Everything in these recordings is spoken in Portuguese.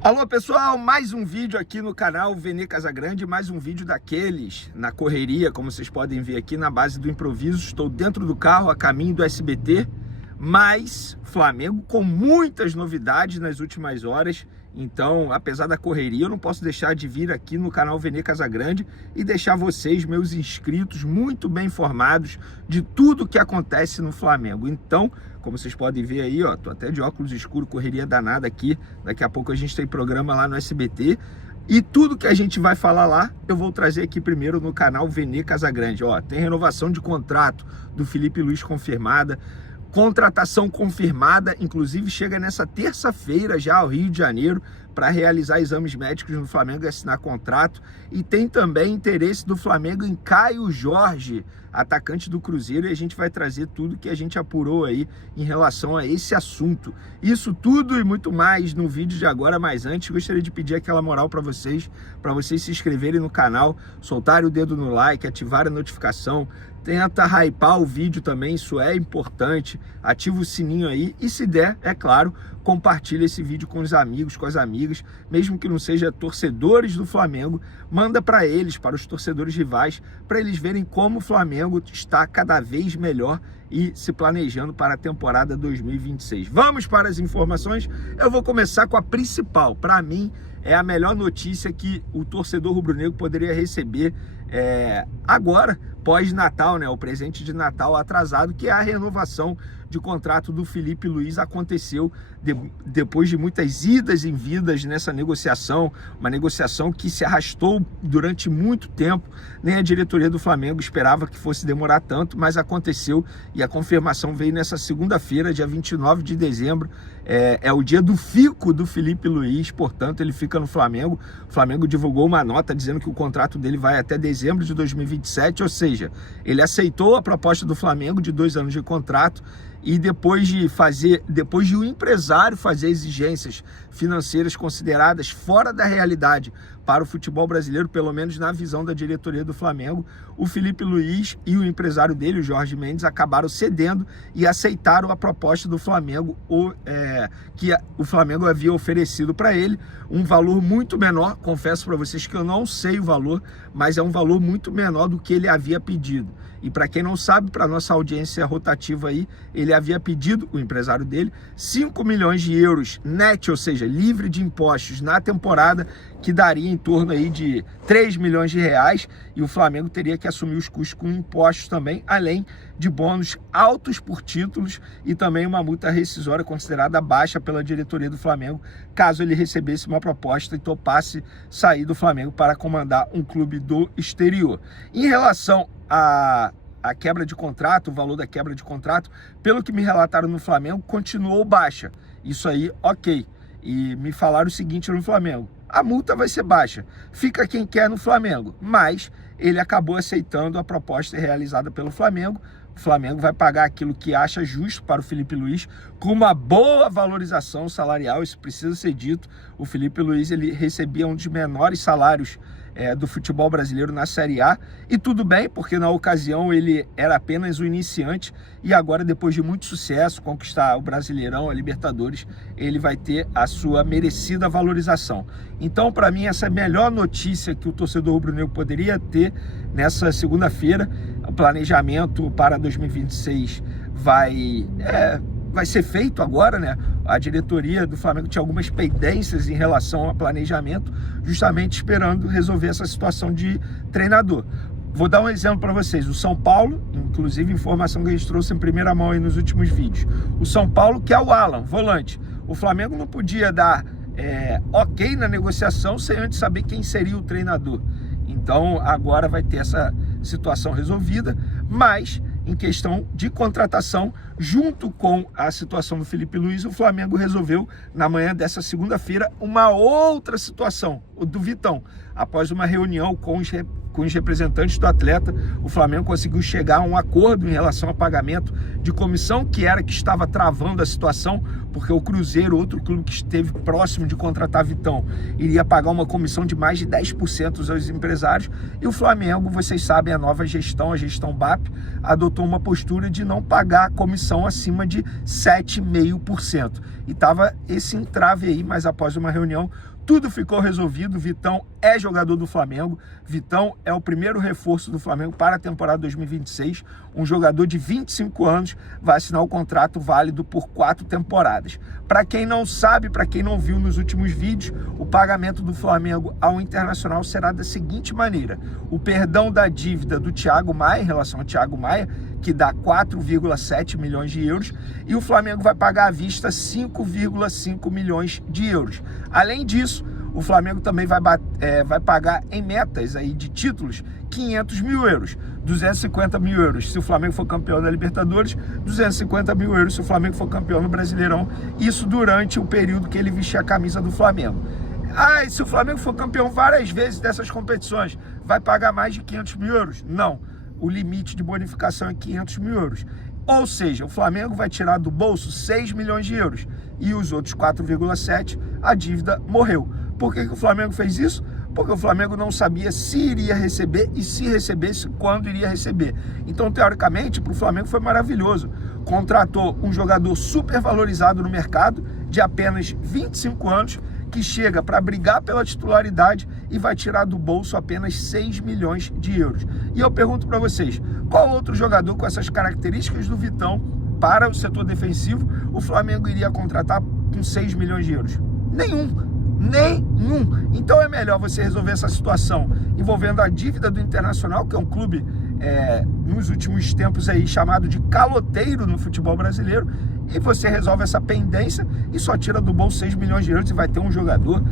Alô pessoal, mais um vídeo aqui no canal Vene Casagrande, mais um vídeo daqueles na correria, como vocês podem ver aqui na base do improviso. Estou dentro do carro a caminho do SBT, mas Flamengo com muitas novidades nas últimas horas. Então, apesar da correria, eu não posso deixar de vir aqui no canal Vene Casagrande e deixar vocês, meus inscritos, muito bem informados de tudo que acontece no Flamengo. Então, como vocês podem ver aí, ó, tô até de óculos escuros, correria danada aqui. Daqui a pouco a gente tem programa lá no SBT. E tudo que a gente vai falar lá, eu vou trazer aqui primeiro no canal Vene Casagrande. Ó, tem renovação de contrato do Felipe Luiz confirmada. Contratação confirmada, inclusive chega nessa terça-feira já ao Rio de Janeiro para realizar exames médicos no Flamengo e assinar contrato. E tem também interesse do Flamengo em Caio Jorge, atacante do Cruzeiro, e a gente vai trazer tudo que a gente apurou aí em relação a esse assunto. Isso tudo e muito mais no vídeo de agora, mas antes gostaria de pedir aquela moral para vocês se inscreverem no canal, soltarem o dedo no like, ativarem a notificação, tenta hypar o vídeo também, isso é importante, ativa o sininho aí e se der, é claro, compartilha esse vídeo com os amigos, com as amigas, mesmo que não seja torcedores do Flamengo, manda para eles, para os torcedores rivais, para eles verem como o Flamengo está cada vez melhor e se planejando para a temporada 2026. Vamos para as informações. Eu vou começar com a principal. Para mim, é a melhor notícia que o torcedor rubro-negro poderia receber agora, pós-Natal, né? O presente de Natal atrasado, que é a renovação de contrato do Felipe Luiz. Aconteceu depois de muitas idas e vindas nessa negociação, uma negociação que se arrastou durante muito tempo. Nem a diretoria do Flamengo esperava que fosse demorar tanto, mas aconteceu e a confirmação veio nessa segunda-feira, dia 29 de dezembro. É o dia do fico do Felipe Luiz, portanto ele fica no Flamengo. O Flamengo divulgou uma nota dizendo que o contrato dele vai até dezembro de 2027, ou seja, ele aceitou a proposta do Flamengo de 2 anos de contrato. E depois de o empresário fazer exigências financeiras consideradas fora da realidade para o futebol brasileiro, pelo menos na visão da diretoria do Flamengo, o Felipe Luiz e o empresário dele, o Jorge Mendes, acabaram cedendo e aceitaram a proposta do Flamengo, que o Flamengo havia oferecido para ele, um valor muito menor. Confesso para vocês que eu não sei o valor, mas é um valor muito menor do que ele havia pedido. E para quem não sabe, para nossa audiência rotativa aí, ele havia pedido, o empresário dele, 5 milhões de euros net, ou seja, livre de impostos na temporada, que daria em torno aí de 3 milhões de reais, e o Flamengo teria que assumir os custos com impostos também, além de bônus altos por títulos e também uma multa rescisória considerada baixa pela diretoria do Flamengo, caso ele recebesse uma proposta e topasse sair do Flamengo para comandar um clube do exterior. Em relação a quebra de contrato, o valor da quebra de contrato, pelo que me relataram no Flamengo, continuou baixa. Isso aí, ok. E me falaram o seguinte no Flamengo: a multa vai ser baixa, fica quem quer no Flamengo, mas ele acabou aceitando a proposta realizada pelo Flamengo. O Flamengo vai pagar aquilo que acha justo para o Felipe Luiz, com uma boa valorização salarial, isso precisa ser dito. O Felipe Luiz, ele recebia um dos menores salários do futebol brasileiro na Série A, e tudo bem, porque na ocasião ele era apenas o iniciante, e agora, depois de muito sucesso, conquistar o Brasileirão, a Libertadores, ele vai ter a sua merecida valorização. Então, para mim, essa é a melhor notícia que o torcedor rubro-negro poderia ter nessa segunda-feira. O planejamento para 2026 vai ser feito agora, né? A diretoria do Flamengo tinha algumas pendências em relação ao planejamento, justamente esperando resolver essa situação de treinador. Vou dar um exemplo para vocês. O São Paulo, inclusive informação que a gente trouxe em primeira mão aí nos últimos vídeos. O São Paulo quer o Alan, volante. O Flamengo não podia dar ok na negociação sem antes saber quem seria o treinador. Então agora vai ter essa situação resolvida, mas em questão de contratação, junto com a situação do Felipe Luiz, o Flamengo resolveu, na manhã dessa segunda-feira, uma outra situação, o do Vitão. Após uma reunião com os representantes do atleta, o Flamengo conseguiu chegar a um acordo em relação ao pagamento de comissão, que estava travando a situação, porque o Cruzeiro, outro clube que esteve próximo de contratar Vitão, iria pagar uma comissão de mais de 10% aos empresários, e o Flamengo, vocês sabem, a nova gestão, a gestão BAP, adotou uma postura de não pagar comissão acima de 7,5%. E estava esse entrave aí, mas após uma reunião, tudo ficou resolvido. Vitão é jogador do Flamengo. Vitão é o primeiro reforço do Flamengo para a temporada 2026. Um jogador de 25 anos vai assinar o contrato válido por 4 temporadas. Para quem não sabe, para quem não viu nos últimos vídeos, o pagamento do Flamengo ao Internacional será da seguinte maneira: o perdão da dívida do Thiago Maia, em relação ao Thiago Maia, que dá 4,7 milhões de euros, e o Flamengo vai pagar à vista 5,5 milhões de euros. Além disso, o Flamengo também vai pagar em metas aí de títulos 500 mil euros, 250 mil euros se o Flamengo for campeão da Libertadores, 250 mil euros se o Flamengo for campeão no Brasileirão, isso durante o período que ele vestir a camisa do Flamengo. E se o Flamengo for campeão várias vezes dessas competições, vai pagar mais de 500 mil euros? Não, o limite de bonificação é 500 mil euros. Ou seja, o Flamengo vai tirar do bolso 6 milhões de euros e os outros 4,7, a dívida morreu. Por que o Flamengo fez isso? Porque o Flamengo não sabia se iria receber e, se recebesse, quando iria receber. Então, teoricamente, para o Flamengo foi maravilhoso. Contratou um jogador super valorizado no mercado, de apenas 25 anos, que chega para brigar pela titularidade e vai tirar do bolso apenas 6 milhões de euros. E eu pergunto para vocês, qual outro jogador com essas características do Vitão para o setor defensivo o Flamengo iria contratar com 6 milhões de euros? Nenhum. Então é melhor você resolver essa situação envolvendo a dívida do Internacional, que é um clube nos últimos tempos aí chamado de caloteiro no futebol brasileiro, e você resolve essa pendência e só tira do bolso 6 milhões de euros e vai ter um jogador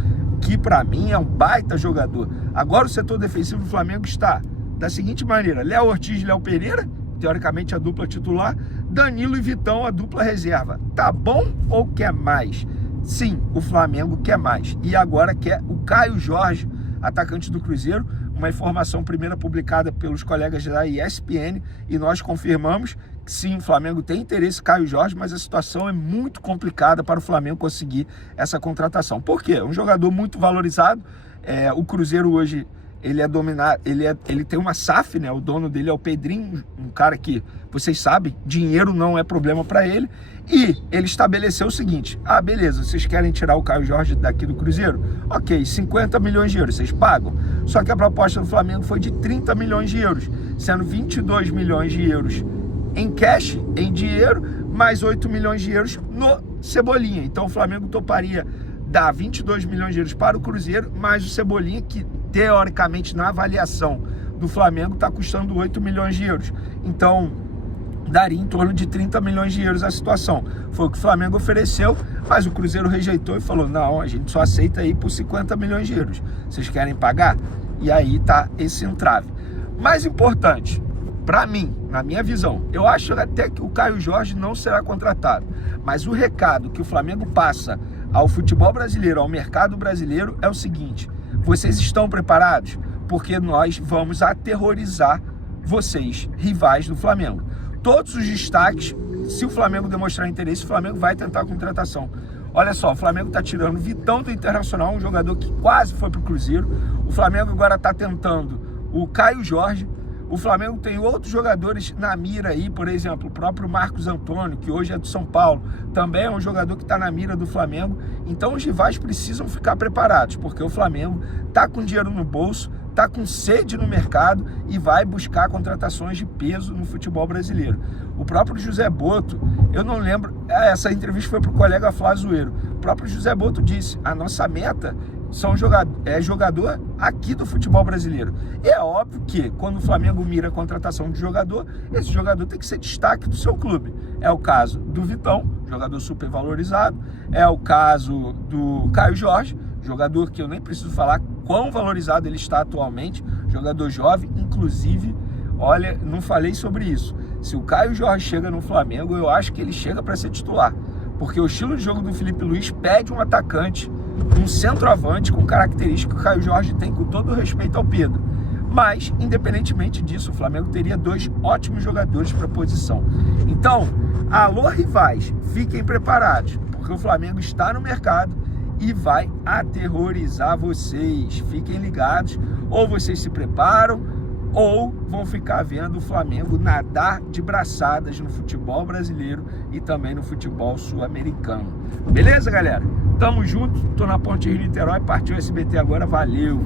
que para mim é um baita jogador. Agora o setor defensivo do Flamengo está da seguinte maneira: Léo Ortiz e Léo Pereira, teoricamente a dupla titular, Danilo e Vitão a dupla reserva. Tá bom ou quer mais? Sim, o Flamengo quer mais. E agora quer o Caio Jorge, atacante do Cruzeiro. Uma informação primeira publicada pelos colegas da ESPN, e nós confirmamos que sim, o Flamengo tem interesse em Caio Jorge, mas a situação é muito complicada para o Flamengo conseguir essa contratação. Por quê? Um jogador muito valorizado. O Cruzeiro hoje ele é dominado, ele tem uma SAF, né? O dono dele é o Pedrinho, um cara que, vocês sabem, dinheiro não é problema para ele. E ele estabeleceu o seguinte: beleza, vocês querem tirar o Caio Jorge daqui do Cruzeiro? Ok, 50 milhões de euros, vocês pagam. Só que a proposta do Flamengo foi de 30 milhões de euros, sendo 22 milhões de euros em cash, em dinheiro, mais 8 milhões de euros no Cebolinha. Então o Flamengo toparia dar 22 milhões de euros para o Cruzeiro, mais o Cebolinha, que teoricamente na avaliação do Flamengo está custando 8 milhões de euros. Então daria em torno de 30 milhões de euros a situação. Foi o que o Flamengo ofereceu, mas o Cruzeiro rejeitou e falou: não, a gente só aceita aí por 50 milhões de euros. Vocês querem pagar? E aí tá esse entrave. Mais importante, para mim, na minha visão, eu acho até que o Caio Jorge não será contratado. Mas o recado que o Flamengo passa ao futebol brasileiro, ao mercado brasileiro, é o seguinte: vocês estão preparados? Porque nós vamos aterrorizar vocês, rivais do Flamengo. Todos os destaques, se o Flamengo demonstrar interesse, o Flamengo vai tentar a contratação. Olha só, o Flamengo está tirando Vitão do Internacional, um jogador que quase foi para o Cruzeiro. O Flamengo agora está tentando o Caio Jorge. O Flamengo tem outros jogadores na mira aí, por exemplo, o próprio Marcos Antônio, que hoje é do São Paulo, também é um jogador que está na mira do Flamengo. Então os rivais precisam ficar preparados, porque o Flamengo está com dinheiro no bolso, está com sede no mercado e vai buscar contratações de peso no futebol brasileiro. O próprio José Boto, eu não lembro, essa entrevista foi para o colega Flazoeiro. O próprio José Boto disse: a nossa meta é jogador aqui do futebol brasileiro. E é óbvio que quando o Flamengo mira a contratação de jogador, esse jogador tem que ser destaque do seu clube. É o caso do Vitão, jogador super valorizado. É o caso do Caio Jorge, jogador que eu nem preciso falar quão valorizado ele está atualmente, jogador jovem. Inclusive, olha, não falei sobre isso. Se o Caio Jorge chega no Flamengo, eu acho que ele chega para ser titular, porque o estilo de jogo do Felipe Luiz pede um atacante, um centroavante com característica que o Caio Jorge tem, com todo o respeito ao Pedro. Mas, independentemente disso, o Flamengo teria 2 ótimos jogadores para a posição. Então, alô rivais, fiquem preparados, porque o Flamengo está no mercado e vai aterrorizar vocês. Fiquem ligados, ou vocês se preparam, ou vão ficar vendo o Flamengo nadar de braçadas no futebol brasileiro e também no futebol sul-americano. Beleza, galera? Tamo junto, tô na Ponte Rio Niterói, partiu SBT agora, valeu!